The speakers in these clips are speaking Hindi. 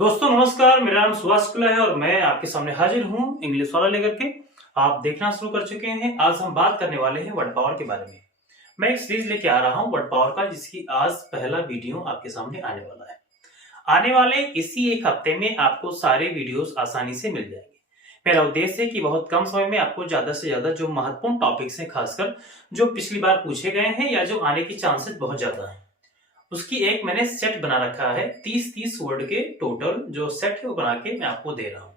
दोस्तों नमस्कार, मेरा नाम सुभाष शुक्ला है और मैं आपके सामने हाजिर हूँ इंग्लिश वाला लेकर के। आप देखना शुरू कर चुके हैं। आज हम बात करने वाले हैं वर्ड पावर के बारे में। मैं एक सीरीज लेके आ रहा हूँ वर्ड पावर का, जिसकी आज पहला वीडियो आपके सामने आने वाला है। आने वाले इसी एक हफ्ते में आपको सारे वीडियोस आसानी से मिल जाएंगे। मेरा उद्देश्य है कि बहुत कम समय में आपको ज्यादा से ज्यादा जो महत्वपूर्ण टॉपिक्स हैं, खासकर जो पिछली बार पूछे गए हैं या जो आने की चांसेस बहुत ज्यादा है, उसकी एक मैंने सेट बना रखा है। 30-30 वर्ड के टोटल जो सेट है वो बना के मैं आपको दे रहा हूं।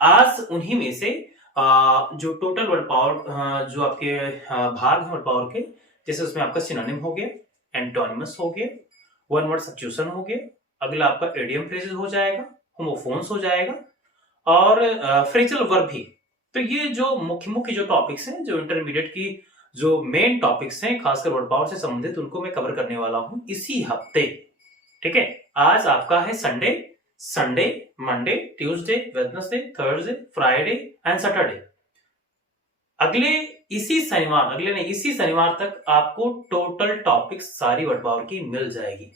आज उन्हीं में से जो टोटल वर्ड पावर जो आपके भाग हैं वर्ड पावर के, जैसे उसमें आपका सिनोनिम हो गया, एंटोनिमस हो गया, वन वर्ड सब्स्टिट्यूशन हो गया, अगला आपका इडियम फ्रेजेस हो जाएगा, होमोफोन्स हो जाएगा और फ्रेजल वर्ब भी। तो ये जो मुख्य मुख्य जो टॉपिक्स हैं, जो इंटरमीडिएट की जो मेन टॉपिक्स हैं खासकर वर्ड पावर से संबंधित, उनको मैं कवर करने वाला हूं इसी हफ्ते। ठीक है, आज आपका है Sunday, Monday, Tuesday, Wednesday, Thursday, Friday and Saturday. इसी शनिवार तक आपको टोटल टॉपिक्स सारी वर्ड पावर की मिल जाएगी।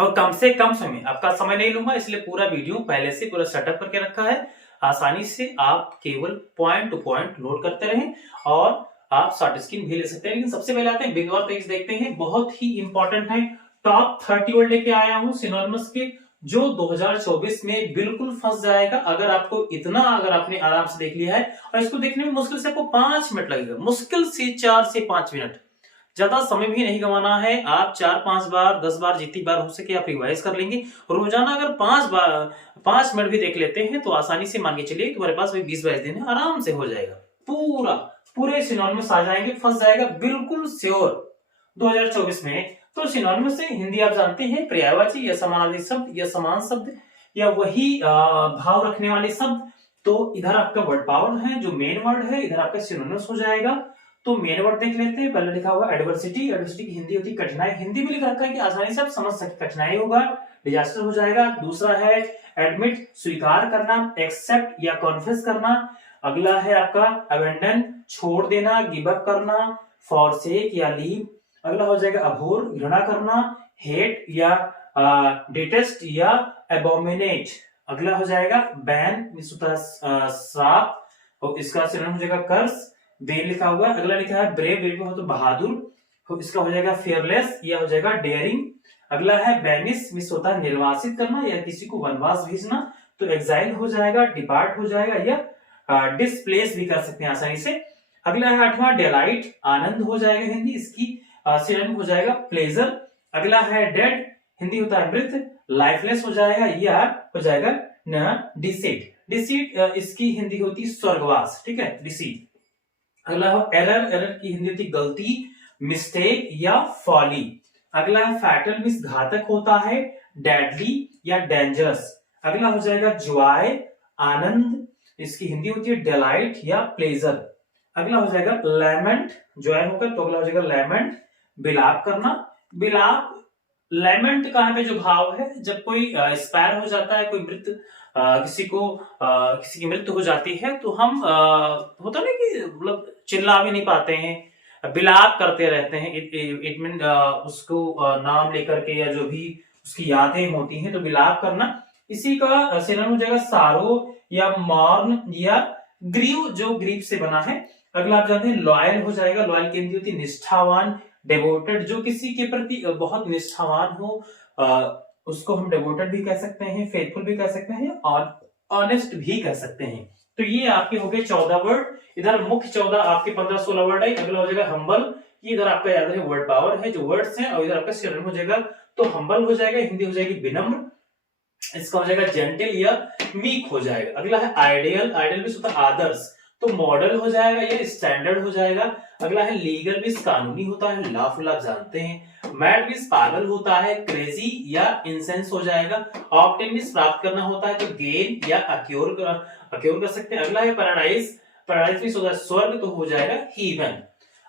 और कम से कम समय, आपका समय नहीं लूंगा, इसलिए पूरा वीडियो पहले से पूरा सेटअप करके रखा है। आसानी से आप केवल पॉइंट टू पॉइंट नोट करते रहें और आप शॉर्ट स्क्रीन भी ले सकते हैं। लेकिन सबसे पहले आते हैं बिग वर्ड पेज देखते हैं, बहुत ही इंपॉर्टेंट है। टॉप 30 वर्ड लेके आया हूं सिनोनिमस के, जो 2024 में बिल्कुल फंस जाएगा। अगर आपने आराम से देख लिया है, और इसको देखने में मुश्किल से आपको 5 मिनट लगेगा, मुश्किल से 4 से 5 मिनट, ज्यादा समय भी नहीं गंवाना है। आप 4-5 बार 10 बार जितनी बार हो सके आप रिवाइज कर लेंगे। रोजाना अगर 5 मिनट भी देख लेते हैं तो आसानी से मान के चलिए तुम्हारे पास 20-22 दिन है, आराम से हो जाएगा। पूरे सिनोनिमस आ जाएंगे, फंस जाएगा बिल्कुल श्योर 2024 में। तो सिनोनिमस से हिंदी आप जानते हैं, पर्यायवाची या समानार्थी शब्द या समान शब्द या वही भाव रखने वाले शब्द। तो इधर आपका वर्ड पावर है जो मेन वर्ड है, इधर आपका सिनोनिमस हो जाएगा। तो मेन वर्ड देख लेते हैं। पहले लिखा हुआ एडवर्सिटी की हिंदी होती है कठिनाई। हिंदी में लिख रखा है कि आसानी से आप समझ सकते, कठिनाई होगा, डिजास्टर हो जाएगा। दूसरा है एडमिट, स्वीकार करना, एक्सेप्ट या कॉन्फेस करना। अगला है आपका अबेंडन, छोड़ देना, गिव अप करना, फॉरसेक या लीव। अगला हो जाएगा अभोर, घृणा करना, हेट या डिटेस्ट या एबोमिनेट। अगला हो जाएगा बैन, श्राप, और इसका सिनोनिम हो जाएगा कर्स। बेन लिखा हुआ है। अगला लिखा है ब्रेव, हो तो बहादुर, तो इसका हो जाएगा फियरलेस या हो जाएगा डेयरिंग। अगला है बैनिश, मिस होता है निर्वासित करना या किसी को वनवास भेजना, तो एग्जाइल हो जाएगा, डिपार्ट हो जाएगा या डिस्प्लेस भी कर सकते हैं आसानी से। अगला है 8वां डेलाइट, आनंद हो जाएगा हिंदी, इसकी सिनोनिम हो जाएगा प्लेजर। अगला है डेड, हिंदी होता है मृत, लाइफलेस हो जाएगा या हो जाएगा डिसीट, इसकी हिंदी होती है स्वर्गवास। ठीक है, डिसीट। अगला हो एरर की हिंदी होती गलती, मिस्टेक या फॉली। अगला है फैटल, मिस घातक होता है, डेडली या डेंजरस। अगला हो जाएगा जॉय, आनंद, इसकी हिंदी होती है डिलाइट या प्लेजर। अगला हो जाएगा लैमेंट, जॉय होगा तो अगला हो जाएगा लैमेंट, बिलाप करना। बिलाप, लैमेंट कहां पे जो भाव है, जब कोई एक्सपायर हो जाता है, कोई किसी की मृत्यु हो जाती है, तो हम होता ना कि मतलब चिल्ला भी नहीं पाते हैं, बिलाप करते रहते हैं। इट मीन उसको नाम लेकर के या जो भी उसकी यादें होती हैं, तो बिलाप करना। इसी का सिनोनिम हो जाएगा सारो या मॉर्न या ग्रीव, जो ग्रीव से बना है। अगला आप जानते हैं लॉयल हो जाएगा, लॉयल की हिंदी होती है निष्ठावान, डेवोटेड, जो किसी के प्रति बहुत निष्ठावान हो, उसको हम डेवोटेड भी कह सकते हैं, फेथफुल भी कह सकते हैं और ऑनेस्ट भी कह सकते हैं। तो ये आपके हो गए 14 वर्ड। इधर मुख्य 14 आपके 15-16 वर्ड है। अगला हो जाएगा हम्बल, ये इधर आपका याद है वर्ड पावर है जो वर्ड्स हैं, और इधर आपका सिनोनिम हो जाएगा, तो हम्बल हो जाएगा, हिंदी हो जाएगी विनम्र, इसका हो जाएगा जेंटल या मीक हो जाएगा। अगला है आइडियल, आइडियल भी होता है आदर्श, तो मॉडल हो जाएगा या स्टैंडर्ड हो जाएगा। अगला है लीगल, भी कानूनी होता है, लॉफुल आप जानते हैं। मैड भी पागल होता है, क्रेजी या इंसेंस हो जाएगा। ऑब्टेन भी प्राप्त करना होता है, तो गेन या अक्योर कर सकते हैं। अगला है पैराडाइज, पैराडाइज भी होता है स्वर्ग, तो हो जाएगा हीवन।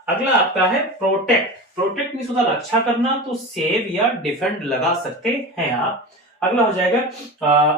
अगला आपका है प्रोटेक्ट, प्रोटेक्ट मींस होता है रक्षा करना, तो सेव या डिफेंड लगा सकते हैं आप। अगला हो जाएगा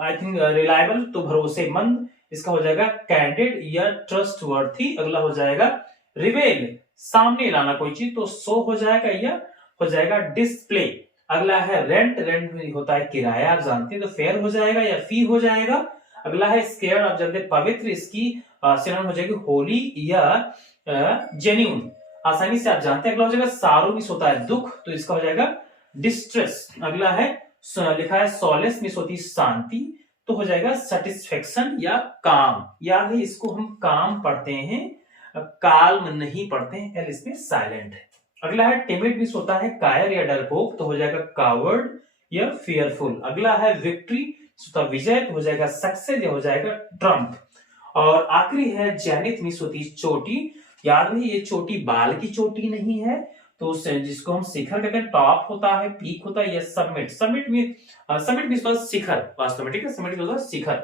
आई थिंक रिलायबल, तो भरोसेमंद, इसका हो जाएगा कैंडिड या ट्रस्टवर्थी। अगला हो जाएगा रिवेल, सामने लाना कोई चीज, तो शो हो जाएगा या हो जाएगा डिस्प्ले। अगला है रेंट, रेंट में होता है किराया, आप जानते हैं, तो फेयर हो जाएगा या फी हो जाएगा। अगला है स्केयर, आप जानते हैं पवित्र, इसकी सिनोनिम हो जाएगी होली या जेन्युइन, आसानी से आप जानते हैं। अगला हो जाएगा सारो, मिस होता है दुख, तो इसका हो जाएगा डिस्ट्रेस। अगला है लिखा है सोलेस, मिस होती है शांति, तो हो जाएगा सेटिस्फेक्शन या काम। याद है इसको हम काम पढ़ते हैं, काल्म नहीं पढ़ते हैं, एल इसमें साइलेंट है। अगला है टिमिड, मिस होता है कायर या डरपोक, तो हो जाएगा कावर्ड या फियरफुल। अगला है विक्ट्री, विजय, तो हो जाएगा सक्सेस या हो जाएगा ट्रम्प। और आखिरी है जेनिथ, मिस होती है चोटी। याद नहीं, ये चोटी बाल की चोटी नहीं है, तो जिसको हम शिखर कहते हैं, टॉप होता है, पीक होता है, या समिट, समिट भी शिखर वास्तव में, ठीक है, समिट होता है शिखर।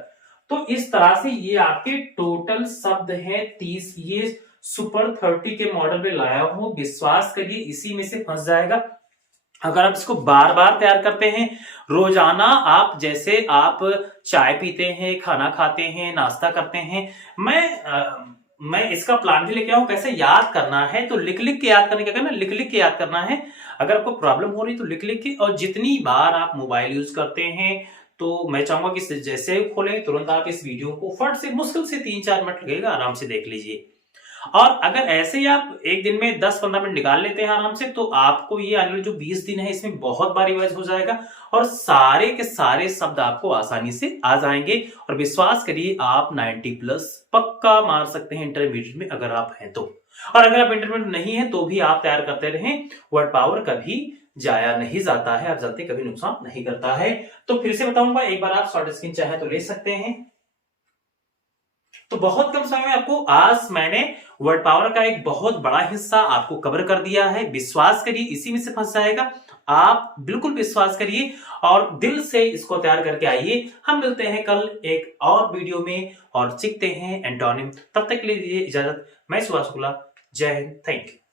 तो इस तरह से ये आपके टोटल शब्द है 30, ये सुपर 30 के मॉडल में लाया हूं, विश्वास करिए इसी में से फंस जाएगा। अगर आप इसको बार बार तैयार करते हैं, रोजाना आप जैसे आप चाय पीते हैं, खाना खाते हैं, नाश्ता करते हैं, मैं इसका प्लान भी लेके आऊं कैसे याद करना है, तो लिख लिख के याद करने का, ना लिख लिख के याद करना है। अगर आपको प्रॉब्लम हो रही तो लिख लिख के, और जितनी बार आप मोबाइल यूज करते हैं, तो मैं चाहूंगा कि जैसे खोलें तुरंत आप इस वीडियो को फट से, मुश्किल से 3-4 मिनट लगेगा, आराम से देख लीजिए। और अगर ऐसे ही आप एक दिन में 10-15 मिनट निकाल लेते हैं आराम से, तो आपको ये आने वाले जो 20 दिन है इसमें बहुत बार रिवाइज हो जाएगा, और सारे के सारे शब्द आपको आसानी से आ जाएंगे। और विश्वास करिए आप 90+ पक्का मार सकते हैं इंटरमीडिएट में, अगर आप हैं तो। और अगर आप इंटरमीडिएट नहीं है तो भी आप तैयार करते रहें, वर्ड पावर कभी जाया नहीं जाता है, आप जानते कभी नुकसान नहीं करता है। तो फिर से बताऊंगा, एक बार आप शॉर्ट स्क्रीन चाहे तो ले सकते हैं। तो बहुत कम समय में आपको आज मैंने वर्ड पावर का एक बहुत बड़ा हिस्सा आपको कवर कर दिया है। विश्वास करिए इसी में से फंस जाएगा, आप बिल्कुल विश्वास करिए और दिल से इसको तैयार करके आइए। हम मिलते हैं कल एक और वीडियो में और सीखते हैं एंटोनिम। तब तक के लिए दीजिए इजाजत। मैं सुभाष शुक्ला, जय हिंद, थैंक यू।